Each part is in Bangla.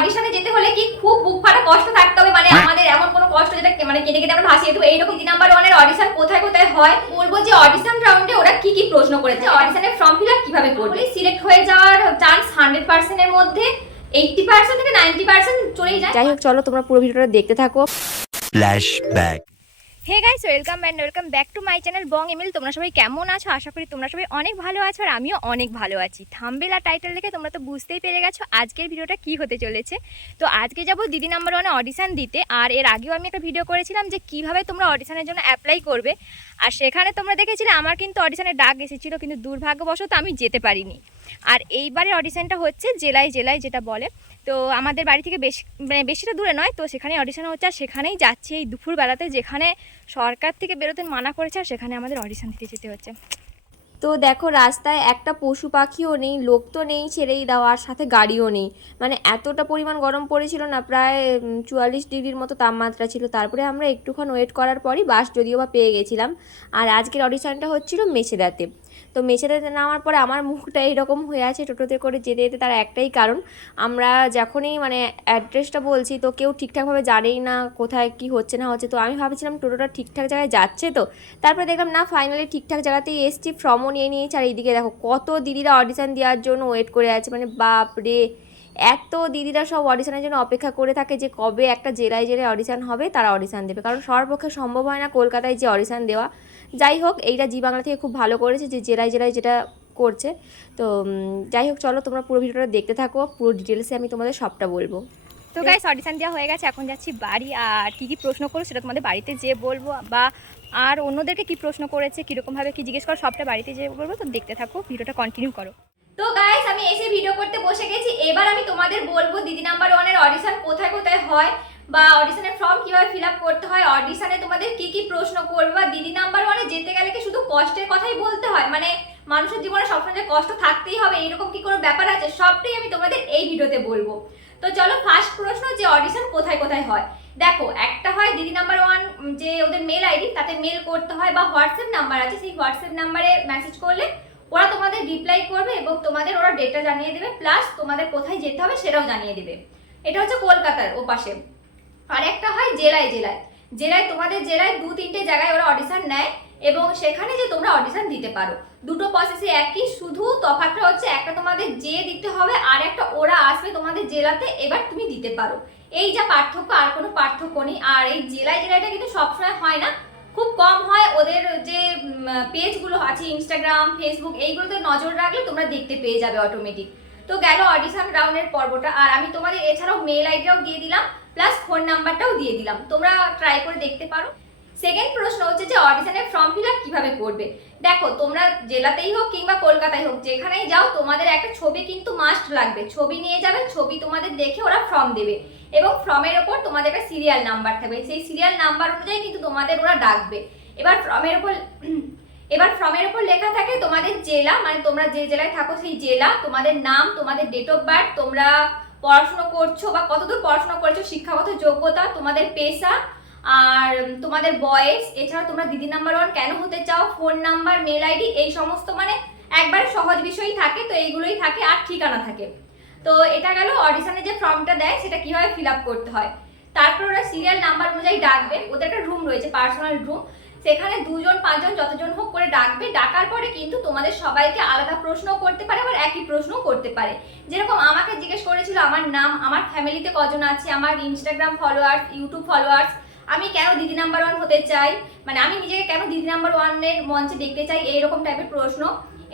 অডিশনে যেতে হলে কি খুব বুক ফাটা কষ্ট থাকতে হবে? মানে আমাদের এমন কোনো কষ্ট যেটা মানে কেটে কেটে আমরা ভাসিয়ে দেবো। এইরকম তিন নাম্বার ওয়ানের অডিশন কোথায় কোথায় হয়? বলব যে অডিশন রাউন্ডে ওরা কি কি প্রশ্ন করেছে? অডিশনের ফর্ম ফিল আপ কীভাবে করবে? সিলেক্ট হয়ে যাওয়ার চান্স হান্ড্রেড পার্সেন্টের মধ্যে এইটটি পার্সেন্ট থেকে নাইনটি পার্সেন্ট চলেই যায়। যাই হোক চলো তোমরা পুরো ভিডিওটা দেখতে থাকো। Flashback. Hey guys welcome and welcome back to my channel Bong Emil তোমরা সবাই কেমন আছো? আশা করি তোমরা সবাই অনেক ভালো আছো আর আমিও অনেক ভালো আছি। থাম্বেল আর টাইটেল দেখে তোমরা তো বুঝতেই পেরে গেছো আজকের ভিডিওটা কি হতে চলেছে। তো আজকে যাব দিদি নাম্বার ওয়ানে অডিশান দিতে আর এর আগেও আমি একটা ভিডিও করেছিলাম যে কীভাবে তোমরা অডিশানের জন্য অ্যাপ্লাই করবে। আর সেখানে তোমরা দেখেছিলে আমার কিন্তু অডিশনের ডাক এসেছিল কিন্তু দুর্ভাগ্যবশত আমি যেতে পারিনি। আর এইবারের অডিশনটা হচ্ছে জেলায় জেলায় যেটা বলে। তো আমাদের বাড়ি থেকে বেশি মানে বেশিটা দূরে নয়, তো সেখানে অডিশন হচ্ছে আর সেখানেই যাচ্ছি এই দুপুরবেলাতে, যেখানে সরকার থেকে বেরোতে মানা করেছে আর সেখানে আমাদের অডিশন দিতে যেতে হচ্ছে। তো দেখো রাস্তায় একটা পশু পাখিও নেই, লোক তো নেই ছেড়েই দাও আর সাথে গাড়িও নেই। মানে এতটা পরিমাণ গরম পড়েছিল না, প্রায় চুয়াল্লিশ ডিগ্রির মতো তাপমাত্রা ছিল। তারপরে আমরা একটুক্ষণ ওয়েট করার পরই বাস যদিও বা পেয়ে গেছিলাম। আর আজকের অডিশনটা হচ্ছিল মেছেদাতে। তো মেঝেতে নামার পরে আমার মুখটা এরকম হয়ে আছে টোটোতে করে যেতে যেতে তার একটাই কারণ, আমরা যখনই মানে অ্যাড্রেসটা বলছি তো কেউ ঠিকঠাকভাবে জানেই না কোথায় কি হচ্ছে না হচ্ছে। তো আমি ভাবছিলাম টোটোটা ঠিকঠাক জায়গায় যাচ্ছে তো, তারপরে দেখলাম না ফাইনালি ঠিকঠাক জায়গাতেই এসছি ফর্মও নিয়ে নিয়েছি। আর এইদিকে দেখো কত দিদিরা অডিশন দেওয়ার জন্য ওয়েট করে আছে। মানে বাপ রে এত দিদিরা সব অডিশনের জন্য অপেক্ষা করে থাকে যে কবে একটা জেলায় জেলায় অডিশন হবে, তারা অডিশন দেবে। কারণ সবার পক্ষে সম্ভব হয় না কলকাতায় যে অডিশন দেওয়া। যাই হোক, এইটা জি বাংলা থেকে খুব ভালো করেছে যে জেলায় জেলায় যেটা করছে। তো যাই হোক, চলো তোমরা পুরো ভিডিওটা দেখতে থাকো। পুরো ডিটেলসে আমি তোমাদের সবটা বলব। তো গাইস অডিশন দেওয়া হয়ে গেছে, এখন যাচ্ছি বাড়ি। আর কী কী প্রশ্ন করো সেটা তোমাদের বাড়িতে যেয়ে বলব। বা আর অন্যদেরকে কি প্রশ্ন করেছে, কীরকমভাবে কি জিজ্ঞেস করো, সবটা বাড়িতে যেয়ে বলব। তো দেখতে থাকো, ভিডিওটা কন্টিনিউ করো। তো গাইস আমি এসে ভিডিও করতে বসে গেছি। এবার আমি তোমাদের বলব, দিদি নাম্বার ওয়ানের অডিশন কোথায় কোথায় হয় বা অডিশনের ফর্ম কীভাবে ফিল করতে হয় অডিশনে তোমাদের কি কি প্রশ্ন করবে বা দিদি নাম্বার ওয়ানে যেতে গেলে কি শুধু কষ্টের কথাই বলতে হয়? মানে মানুষের জীবনে সবসময় যে কষ্ট থাকতেই হবে এরকম কি কোনো ব্যাপার আছে? সবটাই আমি তোমাদের এই ভিডিওতে বলব। তো চলো ফার্স্ট প্রশ্ন যে অডিশন কোথায় কোথায় হয়? দেখো, একটা হয় দিদি নাম্বার ওয়ান যে ওদের মেল আইডি তাতে মেল করতে হয় বা হোয়াটসঅ্যাপ নাম্বার আছে, সেই হোয়াটসঅ্যাপ নাম্বারে মেসেজ করলে ওরা তোমাদের রিপ্লাই করবে এবং তোমাদের ওরা ডেটা জানিয়ে দেবে প্লাস তোমাদের কোথায় যেতে হবে সেটাও জানিয়ে দেবে। এটা হচ্ছে কলকাতার ও পাশে আর একটা হয় জেলায় জেলায়। জেলায় তোমাদের জেলায় দু তিনটে জায়গায় ওরা অডিশন নেয় এবং সেখানে যে তোমরা অডিশন দিতে পারো। দুটো প্রসেসে একই, শুধু তফাৎটা হচ্ছে একটা তোমাদের যে দিতে হবে আর একটা ওরা আসবে তোমাদের জেলাতে, এবার তুমি দিতে পারো। এই যা পার্থক্য, আর কোনো পার্থক্য নেই। আর এই জেলায় জেলাটা কিন্তু সবসময় হয় না। খুব কম হয় ওদের যে পেজগুলো আছে ইনস্টাগ্রাম ফেসবুক এইগুলোতে নজর রাখলে তোমরা দেখতে পেয়ে যাবে অটোমেটিক তো গেল অডিশন রাউন্ডের পর্বটা। আর আমি তোমাদের এছাড়াও মেল আইডিটাও দিয়ে দিলাম প্লাস ফোন নাম্বারটাও দিয়ে দিলাম। তোমরা ট্রাই করে দেখতে পারো। সেকেন্ড প্রশ্ন হচ্ছে যে অডিশনের ফর্ম ফিল আপ কীভাবে করবে? দেখো, তোমরা জেলাতেই হোক কিংবা কলকাতায় হোক, যেখানেই যাও, তোমাদের একটা ছবি কিন্তু মাস্ট লাগবে। ছবি নিয়ে যাবে, ছবি তোমাদের দেখে ওরা ফর্ম দেবে। এবং ফর্মের ওপর তোমাদের একটা সিরিয়াল নাম্বার থাকবে। সেই সিরিয়াল নাম্বার অনুযায়ী কিন্তু তোমাদের ওরা ডাকবে। এবার ফর্মের ওপর, এবার ফর্মের ওপর লেখা থাকে তোমাদের জেলা মানে তোমরা যে জেলায় থাকো সেই জেলা, তোমাদের নাম, তোমাদের ডেট অফ বার্থ তোমরা পড়াশুনো করছ বা কতদূর পড়াশোনা করেছ, শিক্ষাগত যোগ্যতা, তোমাদের পেশা, আর তোমাদের বয়স, এছাড়া তোমরা দিদি নাম্বার ওয়ান কেন হতে চাও ফোন নাম্বার মেল আইডি এই সমস্ত মানে একবার সহজ বিষয়ই থাকে, তো এইগুলোই থাকে, আর ঠিকানা থাকে। তো এটা গেল অডিশনে যে ফর্মটা দেয়, সেটা কীভাবে ফিল আপ করতে হয়? তারপর ওরা সিরিয়াল নাম্বার অনুযায়ী ডাকবে। ওদের একটা রুম রয়েছে পার্সোনাল রুম সেখানে দুজন, পাঁচজন, যতজন হোক করে ডাকবে। ডাকার পরে কিন্তু তোমাদের সবাইকে আলাদা প্রশ্ন করতে পারে, আবার একই প্রশ্ন করতে পারে। যেরকম আমাকে জিজ্ঞেস করেছিল, আমার নাম, আমার ফ্যামিলিতে কজন আছে? আমার ইনস্টাগ্রাম ফলোয়ার্স ইউটিউব ফলোয়ার্স আমি কেন দিদি নাম্বার ওয়ান হতে চাই? মানে আমি নিজেকে কেন দিদি নাম্বার ওয়ানের মঞ্চে দেখতে চাই? এইরকম টাইপের প্রশ্ন।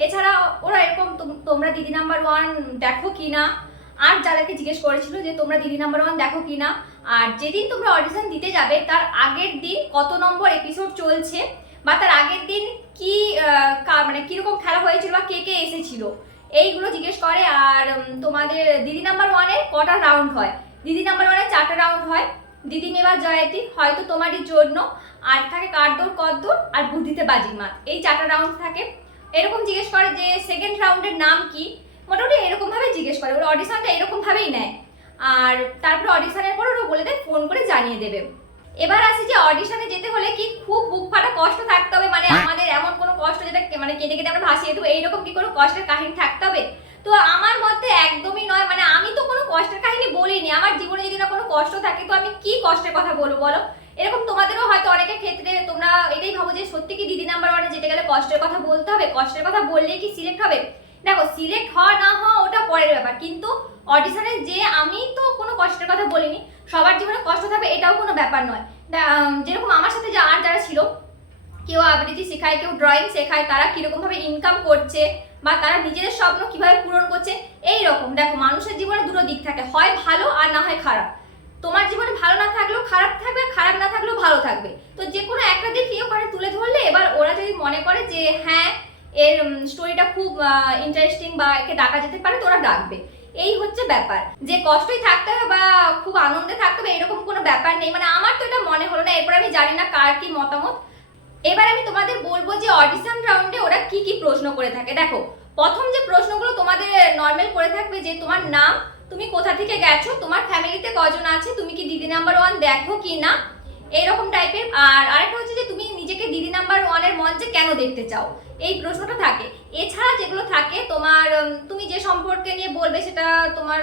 এছাড়া ওরা এরকম তোম- তোমরা দিদি নাম্বার ওয়ান দেখো কি না আর যাদেরকে জিজ্ঞেস করেছিল যে তোমরা দিদি নাম্বার ওয়ান দেখো কি না আর যেদিন তোমরা অডিশন দিতে যাবে, তার আগের দিন কত নম্বর এপিসোড চলছে বা তার আগের দিন কি মানে কীরকম খেলা হয়েছিল বা কে কে এসেছিল, এইগুলো জিজ্ঞেস করে। আর তোমাদের দিদি নাম্বার ওয়ানের কটা রাউন্ড হয়? দিদি নাম্বার ওয়ানের চারটা রাউন্ড হয়। দিদি নেবা জয়তী হয়তো তোমারই জন্য। আর থাকে কাঠদৌড় কদ্দৌড় আর বুদ্ধিতে বাজির মাত এই চারটা রাউন্ড থাকে। এরকম জিজ্ঞেস করে যে সেকেন্ড রাউন্ডের নাম কি? মোটামুটি এরকম ভাবে জিজ্ঞেস করে। ওরা অডিশনটা এরকম ভাবেই নেয়। আর তারপরে অডিশনের পর ওরা বলে দেয় ফোন করে জানিয়ে দেবে। এবার আসি যে অডিশনে যেতে হলে কি খুব বুক ফাটা কষ্ট থাকতে হবে? মানে আমাদের এমন কোনো কষ্ট যেটা মানে কেটে কেটে আমরা ভাসিয়ে দেবো? এইরকম কি কোনো কষ্টের কাহিনী থাকতে হবে? তো আমার মতে একদমই নয়। মানে আমি তো কোনো কষ্টের কাহিনী বলিনি। আমার জীবনে যদি না কোনো কষ্ট থাকে তো আমি কি কষ্টের কথা বলব বলো? এরকম তোমাদেরও হয়তো অনেকের ক্ষেত্রে তোমরা এটাই ভাবো যে সত্যি কি দিদি নাম্বার ওয়ানে যেতে গেলে কষ্টের কথা বলতে হবে? কষ্টের কথা বললেই কি সিলেক্ট হবে? দেখো সিলেক্ট হওয়া, না হওয়া, ওটা পরের ব্যাপার। কিন্তু অডিশনে যে আমি তো কোনো কষ্টের কথা বলিনি, সবার জীবনে কষ্ট থাকবে এটাও কোনো ব্যাপার নয়। যেরকম আমার সাথে যা আর যারা ছিল, কেউ আবৃত্তি শেখায়, কেউ ড্রয়িং শেখায়, তারা কীরকমভাবে ইনকাম করছে বা তারা নিজেদের স্বপ্ন কীভাবে পূরণ করছে এই রকম দেখো, মানুষের জীবনে দুটো দিক থাকে, হয় ভালো আর না হয় খারাপ। তোমার জীবনে খারাপ থাকবে, খারাপ না থাকলেও ভালো থাকবে। তো যে কোনো একটা কেউ ওখানে তুলে ধরলে, এবার ওরা যদি মনে করে যে হ্যাঁ এর স্টোরিটা খুব ইন্টারেস্টিং বা একে ডাকা যেতে পারে, তো ওরা ডাকবে। এই হচ্ছে ব্যাপার। যে কষ্টই থাকতে হবে বা খুব আনন্দে থাকতে হবে, এরকম কোনো ব্যাপার নেই। মানে আমার তো এটা মনে হলো না, এরপর আমি জানি না কার কি মতামত। এবার আমি তোমাদের বলব যে অডিশন রাউন্ডে ওরা কি কি প্রশ্ন করে থাকে। দেখো, প্রথম যে প্রশ্নগুলো তোমাদের নর্মাল করে থাকবে যে, তোমার নাম তুমি কোথা থেকে গেছো? তোমার ফ্যামিলিতে কজন আছে? তুমি কি দিদি নাম্বার ওয়ান দেখো কি না? এইরকম টাইপের। আর আরেকটা হচ্ছে যে তুমি নিজেকে দিদি নাম্বার ওয়ানের মঞ্চে কেন দেখতে চাও? এই প্রশ্নটা থাকে। এছাড়া যেগুলো থাকে, তোমার তুমি যে সম্পর্কে নিয়ে বলবে সেটা তোমার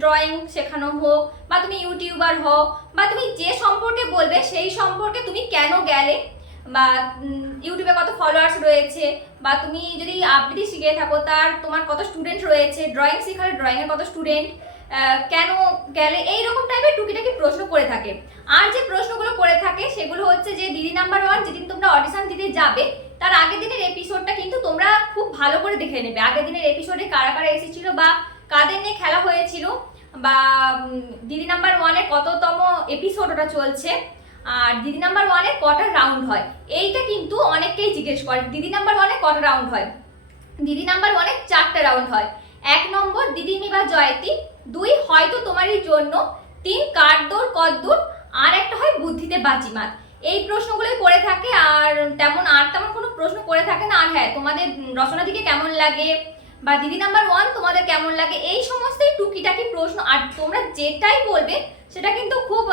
ড্রয়িং শেখানো হোক, বা তুমি ইউটিউবার হও, বা তুমি যে সম্পর্কে বলবে সেই সম্পর্কে তুমি কেন গেলে? বা ইউটিউবে কত ফলোয়ার্স রয়েছে, বা তুমি যদি আবৃত্তি শিখে থাকো, তার, তোমার কত স্টুডেন্ট রয়েছে ড্রয়িং শেখালে ড্রয়িংয়ের কত স্টুডেন্ট কেন গেলে, এইরকম টাইপের টুকিটাকি প্রশ্ন করে থাকে। আর যে প্রশ্নগুলো করে থাকে, সেগুলো হচ্ছে যে, দিদি নাম্বার ওয়ান যেদিন তোমরা অডিশন দিতে যাবে, তার আগের দিনের এপিসোডটা কিন্তু তোমরা খুব ভালো করে দেখে নেবে। আগের দিনের এপিসোডে কারা কারা এসেছিল বা কাদের নিয়ে খেলা হয়েছিল, বা দিদি নাম্বার ওয়ানের কততম এপিসোড ওটা চলছে আর দিদি নাম্বার ওয়ানে কটা রাউন্ড হয়? এইটা কিন্তু অনেকেই জিজ্ঞেস করে। দিদি নাম্বার ওয়ানে কটা রাউন্ড হয়? দিদি নাম্বার ওয়ানে চারটা রাউন্ড হয়। এক নম্বর দিদিমি বা জয়তী। দুই, হয়তো তোমারই জন্য। তিন, কার দৌড় কদ্দূর আর একটা হয় বুদ্ধিতে বাজিমাত এই প্রশ্নগুলোই করে থাকে। আর তেমন আর তেমন কোনো প্রশ্ন করে থাকে না। আর হ্যাঁ তোমাদের রচনা দিকে কেমন লাগে? বা দিদি নাম্বার ওয়ান তোমাদের কেমন লাগে? এই সমস্তই টুকিটাকি প্রশ্ন, আর তোমরা যেটাই বলবে, সেটা কিন্তু খুব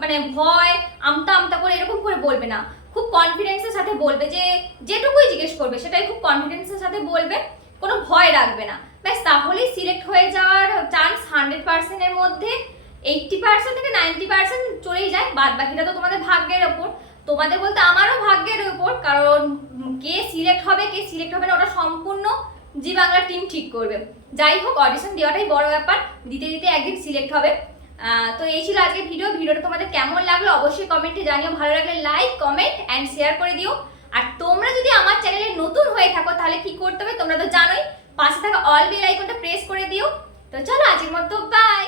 মানে ভয়, আমতা আমতা করে এরকম করে বলবে না। খুব কনফিডেন্সের সাথে বলবে যে, যেটুকুই জিজ্ঞেস করবে, সেটাই খুব কনফিডেন্সের সাথে বলবে, কোনো ভয় রাখবে না। ব্যাস, তাহলেই সিলেক্ট হয়ে যাওয়ার চান্স হান্ড্রেড পার্সেন্টের মধ্যে। এইটটি পার্সেন্ট থেকে নাইনটি পার্সেন্ট চলেই যায় বাদ বাকিটা তো তোমাদের ভাগ্যের ওপর। তোমাদের বলতে আমারও ভাগ্যের ওপর, কারণ কে সিলেক্ট হবে, কে সিলেক্ট হবে না, ওটা সম্পূর্ণ জি বাংলার টিম ঠিক করবে। যাই হোক অডিশন দেওয়াটাই বড় ব্যাপার। দিতে দিতে একদিন সিলেক্ট হবে। তো এই ছিল আজকের ভিডিও ভিডিওটা তোমাদের কেমন লাগল অবশ্যই কমেন্টে জানিও। ভালো লাগলে লাইক কমেন্ট অ্যান্ড শেয়ার করে দিও। আর তোমরা যদি আমার চ্যানেলে নতুন হয়ে থাকো, তাহলে কি করতে হবে? তোমরা তো জানোই। পাশে থাকা অল বেল আইকনটা প্রেস করে দিও। তো চলো, আজকের মতো বাই